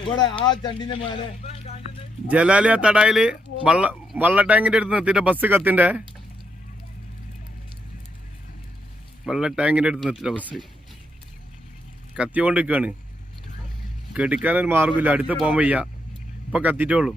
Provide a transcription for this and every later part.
ഇവിടെ ആ ജലാലിയ തടായിൽ വള്ള വള്ള ടാങ്കിന്റെ അടുത്ത് നിർത്തിയിട്ട് ബസ് കത്തിന്റെ വള്ള ടാങ്കിന്റെ അടുത്ത് നിർത്തിട്ട ബസ്. കത്തിയോണ്ട് നിൽക്കാണ് കെട്ടിക്കാനൊരു മാർഗമില്ല അടുത്ത് പോകാൻ വയ്യ. ഇപ്പൊ കത്തിട്ടേ ഉള്ളൂ.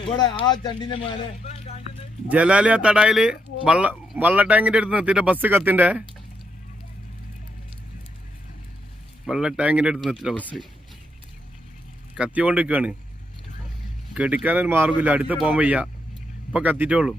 ഇവിടെ ആ തടായിൽ വള്ള വള്ള ടാങ്കിന്റെ അടുത്ത് നിർത്തിയിട്ട് ബസ് കത്തിന്റെ വള്ള ടാങ്കിന്റെ അടുത്ത് നിർത്തിട്ട ബസ്. കത്തിയോണ്ട് കെടിക്കാനൊരു മാർഗമില്ല അടുത്ത് പോകാൻ വയ്യ. ഇപ്പൊ കത്തിട്ടേ ഉള്ളൂ.